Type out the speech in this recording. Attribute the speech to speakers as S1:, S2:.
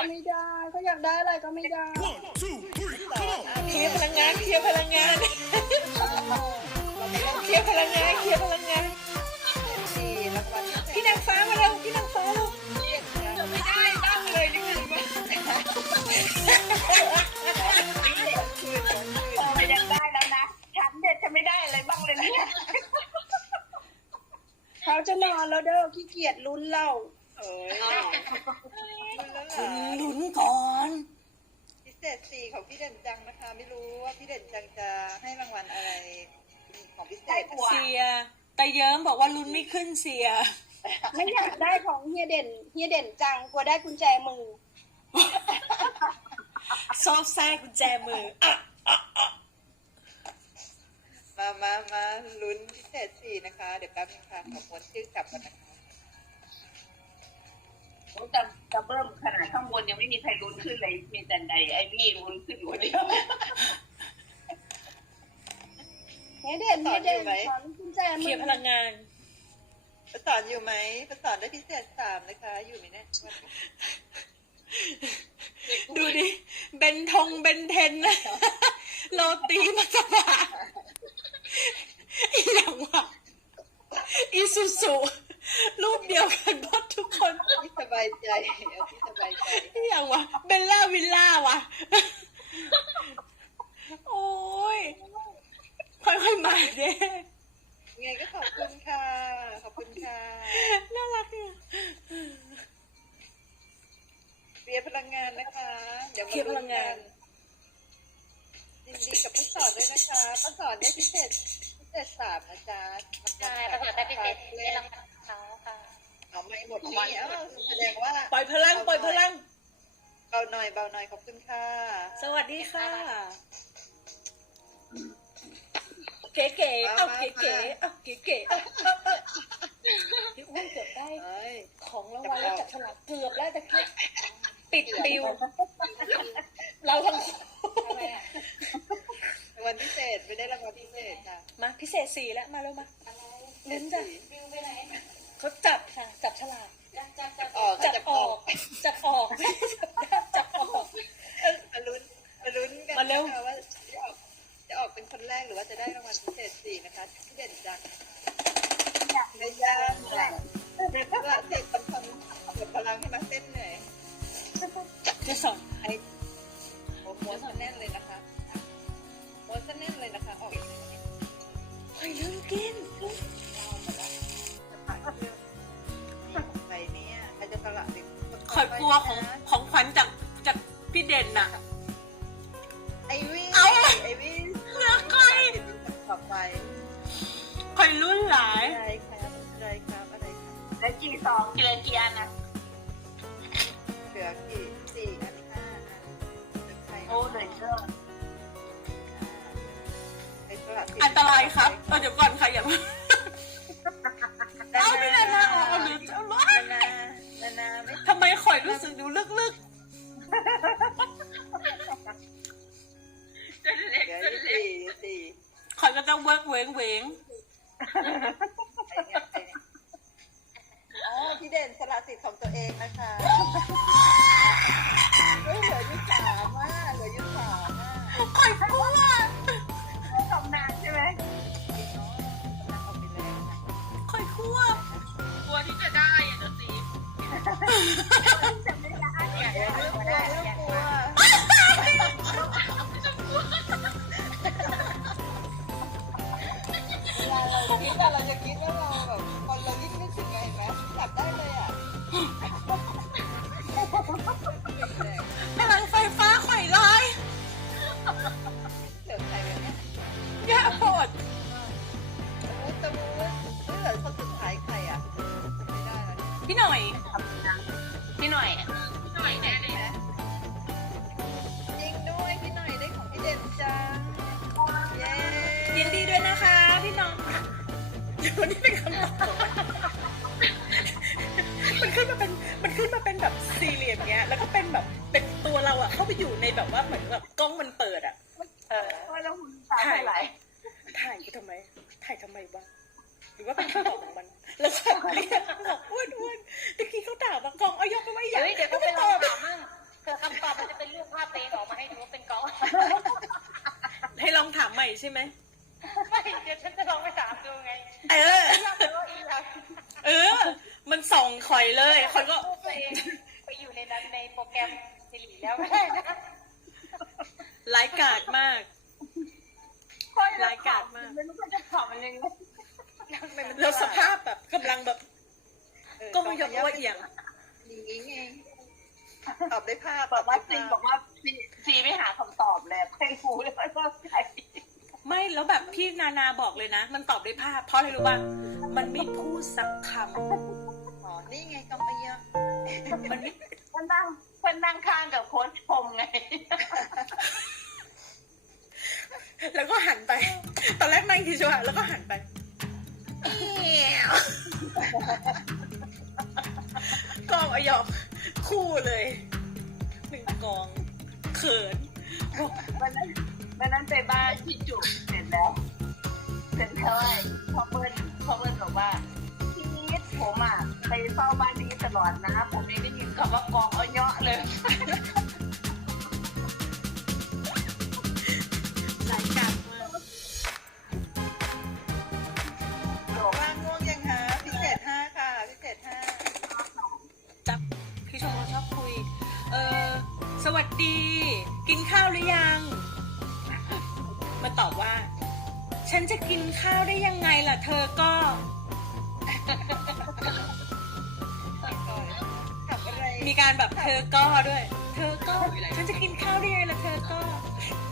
S1: ไม่ได้เขาอยากได้อะไรก็ไม่ได้
S2: เคลียร์พลังงานเคลียร์พลังงานเคลียร์พลังงานเคลียร์พลังงาน
S1: สี่รางวัล
S2: พี่นางฟ้ามาเร็วพี่นางฟ้าเร็ว
S1: จะไม่ได้ตั้งเลยนี่คือพอไม่ยังได้แล้วนะฉันเด็ดจะไม่ได้อะไรบ้างเลยเนี่ยเขาจะนอนแล้วเด้อขี้เกียจลุ้นเล่า
S2: ลุ้นก่อน
S3: พิเศษ4ของพี่เด่นจังนะคะ ไม่รู้ว่าพี่เด่นจังจะให้รางวัลอะไรของพิเศษ
S2: เสียแต่เยิ้มบอกว่าลุ้นไม่ขึ้นเสีย
S1: ไม่อยากได้ของเฮียเด่นจังกลัวได้กุญแจมือ
S2: ซอฟแซ่กุญแจมือ
S3: มาลุ้นพิเศษ4นะคะ เดี๋ยวแป๊บนึงค่ะขอม้วนชื่อกลับก่อนนะคะ
S4: จะเบิ่มขนาดข้างบนยังไม่มีใครลุ้นขึ้นเลยมีแต่ใดไอ้พี่ลุ้นขึ้นอยู่คนเดียว
S1: เฮียเด่นขอกุญแจ
S2: เค
S1: มื
S2: ลีย
S1: อ
S2: ร์พลังงาน
S3: ประสอนอยู่ไหมประสอนได้พิเศษ3นะคะ อยู่ไหมเนี่ย
S2: ดูดิเบนทงเบนเทนนะโรตีมาสบาอีหยังวะอีซูซูรูปเดียวกันหมดทุกคน
S3: ที่สบายใจเอาที่สบายใจ
S2: อีหยังวะเบลล่าวิลล่าวะโอ้ยค่อยๆมาเด้
S3: ไงก็ขอบคุณค่ะขอบคุณค่ะ
S2: น่ารักเนี่ย
S3: เคลียร์พลังงานนะคะเดี๋ยว
S2: เคลียร์พลังงาน
S3: ยินดีกับป้าสอนด้วยนะคะป้าสอนได้พิเศษ3นะจ๊ะ
S5: ใช่ประกาศได้พิเศษได้รางวัลเขาค่ะ
S3: เอาไม่หมดนี่เอ้าแสดงว่า
S2: ปล่อยพลังปล่อยพลัง
S3: เบาหน่อยขอบคุณค่ะ
S2: สวัสดีค่ะเก๋ๆเอาเก๋ๆเอาเก๋ๆเอาพี่อ้วนเกือบได้
S3: เอ้ย
S2: ของรางวัลแล้วจับฉลากเกือบแล้วตะเกียบปิดปิวเราทั้งคู่
S3: รางวัลพิเศษไม่ได้รางวัลพิเศษค่ะ
S2: มาพิเศษ4แล้วมาเร็วมาลุ้นจ้ะเขาจับค่ะจับฉลาก
S3: ออก
S2: จับ
S3: จะ
S2: อ
S3: อ
S2: อ
S3: อก
S2: กจับออกจับออก
S3: มาลุ้นกัน
S2: มาเร็ว
S3: นะคะว่าจะออกเป็นคนแรกหรือว่าจะได้รางวัลพิเศษ4นะคะพี่เด่นจังไม่ยากค่ะว่าเสร็จทำเกิดพลังให้มาเต้นหน่อย
S2: จะสอน
S3: โอ้โหม้วนซะแน่นเลยนะคะม้วนซะแน่นเลยนะคะออกอีกหนึ่งนิด
S2: คอยลืมกิน
S3: ใครเนี่ยใครจะสละสิทธิ์
S2: คอยกลัวของขวัญจากพี่เด่นน่ะ
S3: ไอวี่
S2: เอา
S3: ไอวี่
S2: เลือกใคร
S3: ต่อไป
S2: คอยลุ้นหลาย
S3: อะไรครับอะไรครับอะไรครับ
S4: แล้วG2เกลือเกียร์นะ
S3: เหลือกี่4 อัน 5 อันเหลือใคร
S4: โอ้เลยเชื่อ
S3: ใครสละสิทธิ์
S2: อันตรายครับเดี๋ยวก่อนค่ะอย่าเอาพี่นานาออกหรือจะร้อย
S3: นาไม่
S2: ทำไมข่อยรู้สึกดูลึก
S3: เหลือสี่
S2: ๆข่อยก็จะเวิร์กเวง
S3: ใครเนี่ยอ๋อพี่เด่นสละสิทธิ์ของตัวเองนะคะเฮ้ยเหลืออยู่3อ่ะเหลืออยู่3อ่ะ
S2: ข่อยกลัว
S4: ทำนานใช่ไหม
S3: กำลังออกไปแล้วนะ
S2: ข่อยกลัว
S4: กลัวที่จะได้อ่ะเดี๋ยวสิจะไม่ได้เนี่ย
S3: เรื่องกลัวเรื่องกลัวเวลาเราคิดอะเราจะคิดว่าเราแบบคนเรายิ่งนึกถึงไงเห็นไหมจับได้เลยอ่ะ
S2: พลังไฟฟ้าข่อยลอย
S3: เหลือใครแบบเนี้ย
S2: อย่าโปรด
S3: ตะมูนี่เหลือคนสุดท้ายใครอ่ะไม่ได้แล้ว
S2: พี่หน่อย
S4: พี่หน่อยหน่อยแน่เลย
S3: นะจริงด้วยพี่หน่อยได้ของพี่เด่นจังเย้
S2: ยินดีด้วยนะคะพี่น้องวันนี้เป็นคำตอบมันขึ้นมาเป็นแบบสี่เหลี่ยมเงี้ย แล้วก็เป็นแบบเป็นตัวเราอะเข้าไปอยู่ในแบบว่าเหมือนแบบกล้องมันเปิดอะ
S4: ว่าแล้วหุ่นตาเท่าไหร่
S2: ถ่ายกูทำไมถ่ายทำไมวะหรือว่าเป็นคำตอบของมัน แล้วก็เรียกบอกอ้วนตะกี้เขาถามว่ากล้องเอายกไปไว้อย่าง
S5: เฮ้ยเดี๋ยวก็ไปลองถามมั่งเผื่อคำตอบมันจะเป็นรูปภาพตัวเองออกมาให้ดูว่าเป็นกอง
S2: ให้ลองถามใหม่ใช่ไหม
S5: ไม่เดี๋ยวฉันจะลองไปถามดูไง
S2: เออ
S5: อยากรู้อีกแล้ว
S2: เออ มันส่องข่อยเลยข่อยก็
S5: รูปตัวเองไปอยู่ในนั้นในโปรแกรมสิริแล้วไม่ได้นะ
S2: ร้ายกาจมาก ร้ายกาจมาก
S4: ไม่รู้ว่าจะตอบมันยังไง
S2: แล้วสภาพแบบกำลังแบบ ก็ไม่ยอมว่าเอียง
S3: อย่างนี้ไงตอบได้ภาพ
S4: บอกว่าซีไม่หาคำตอบเลยให้ครูเลยว่าใคร
S2: ไม่แล้วแบบพี่นาบอกเลยนะ มันตอบด้วยภาพ เพราะอะไรรู้ป่ะมันไม่พูดสักค
S3: อ๋อนี่ไงกำมะยะ
S2: ำมันไม่
S4: เพื่อนนั่งข้างกับโค้ชชมไง
S2: แล้วก็หันไป ตอนแรกนั่งคิดว่าแล้วก็หันไปเอียวกองอยอกคู่เลยหนึ่งกองเขิน
S4: วันนั้นไปบ้านพี่จุ๋มเสร็จแล้วพ่อเบิ้ลบอกว่าพี่นิดผมอ่ะไปเฝ้าบ้านนี้ตลอดนะ ผมไม่ได้ยินคำว่ากองเอาเยาะเลย
S2: รายการมาก
S3: ว่างง่วงยังคะพิเศษ5ค่ะพิเศษ5
S2: จับพี่ชมเขาชอบคุย สวัสดี กินข้าวหรือยัง มาตอบว่า ฉันจะกินข้าวได้ยังไงล่ะ เธอก็
S3: ขับอะไร
S2: มีการแบบเธอก็ด้วย เธอก็ ฉันจะกินข้าวได้ยังไงล่ะ เธอก็